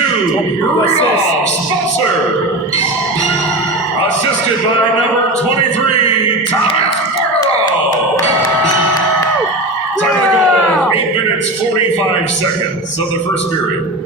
Rudolph Sponsor. Assisted by number 23, Thomas Barlow. Time to go, 8 minutes, 45 seconds of the first period.